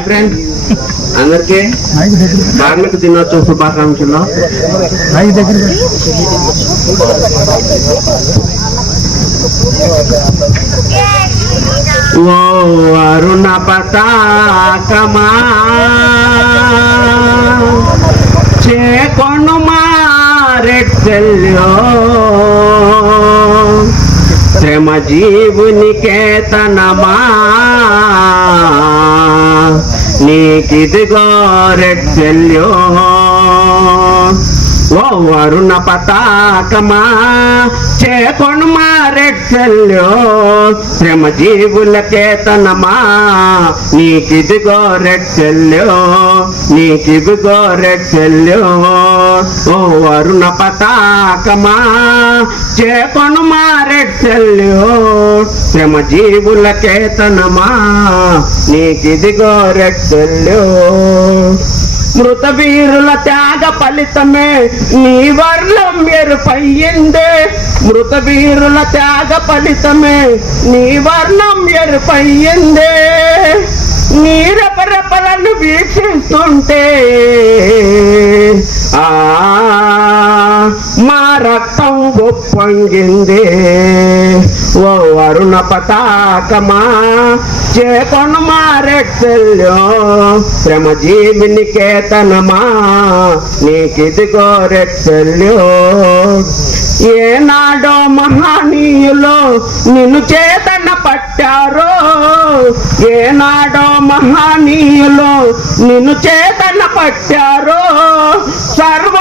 Hi friend అందరికీ కార్మిక దినోత్సవ శుభాకాంక్షలు ఓ అరుణ పతాకమా చేకొను మారెట్సెల్యో శ్రమ జీవునికేతనమా నీకిదిగో రెట్సెల్యో ఓ వరుణ పతాకమా? చేకొను మారెట్సెల్యో శ్రమ జీవులకేతనమా నీకిదిగో రెట్సెల్యో నీకిదిగో రెట్సెల్యో ఓ వరుణ పతాకమా చేకొను మారెట్సెల్యో శ్రమ జీవులకేతనమా నీకిదిగో రెట్సెల్యో మృత వీరుల త్యాగ ఫలితమే నీ వర్ణం ఎరుపయ్యిందే. మృత వీరుల త్యాగ ఫలితమే నీ వర్ణం ఎరుపయ్యిందే. నీరపరపలను వీక్షిస్తుంటే ఉప్పొంగింది ఓ అరుణ పతాకమా చేకొను మారెట్సెల్యో శ్రమ జీవినికేతనమా నీకిదిగో రెట్సెల్యో ఏనాడో మహానీయులో నిన్ను చేతన పట్టారో. ఏనాడో మహానీయులో నిన్ను చేతన పట్టారో. సర్వ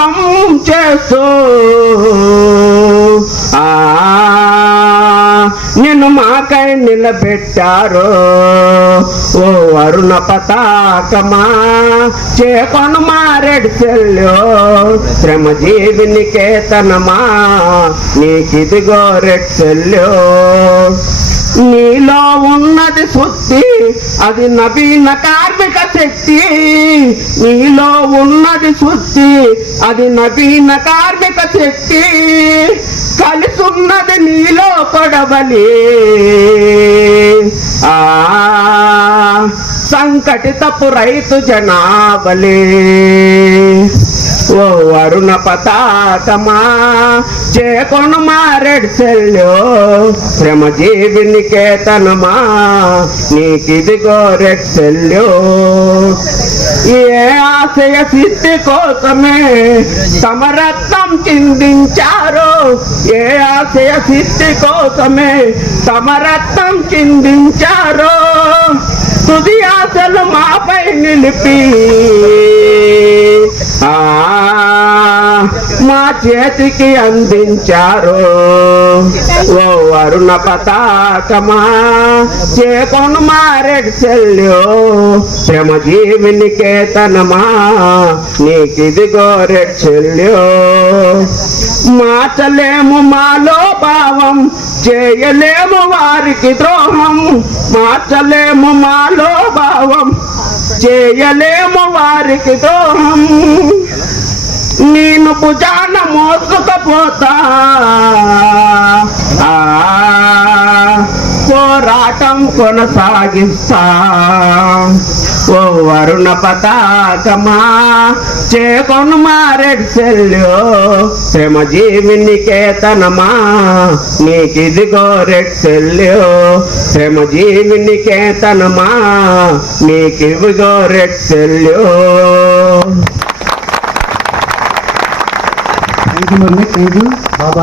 త్యాగం చేస్తూ. ఆ నిన్ను మాకై నిలబెట్టారు. ఓ అరుణ పతాకమా చేకొను మారెడు చెల్లు. శ్రమ జీవినికేతనమా నీకిదిగో చెల్లో. నీలో ఉన్నది శుద్ధి అది నవీన కార్మిక శక్తి. నీలో ఉన్నది శుద్ధి అది నవీన కార్మిక శక్తి. కలుసున్నది నీలో కొడవలి. ఆ సంకటితపు రైతు జనాబలే ఓ అరుణ పతాకమా చేకొను మారెడు చెల్లో శ్రమ జీవినికేతనమా నీకిదిగో రెడ్ చెల్లో ఏ ఆశయ సిద్ధి కోసమే సమరత్నం చిందించారు ఏ ఆశయ సిద్ధి కోసమే సమరత్నం చిందించారు. తుది ఆశలు మాపై నిలిపి Ah. మా చేతికి అందించారు. ఓ అరుణ పతాకమా చేకొను మారెడు చెల్లు శ్రమ జీవినికేతనమా నీకిది గోరెడ్ చెల్లు. మాటలేము మాలో భావం చేయలేము వారికి ద్రోహం మార్చలేము మాలో భావం చేయలేము వారికి ద్రోహం. నేను భుజాన మోసుకపోతా. ఆ, పోరాటం కొనసాగిస్తా. ఓ వరుణ పతాకమా చేకొను మారెడ్ చెల్లు. శ్రమజీవి నికేతనమా నీకిది గోరెడ్ చెల్లు. శ్రమజీవి నికేతనమా నీకివి గోరెడ్ చెల్లు. Thank you Murali thank you Baba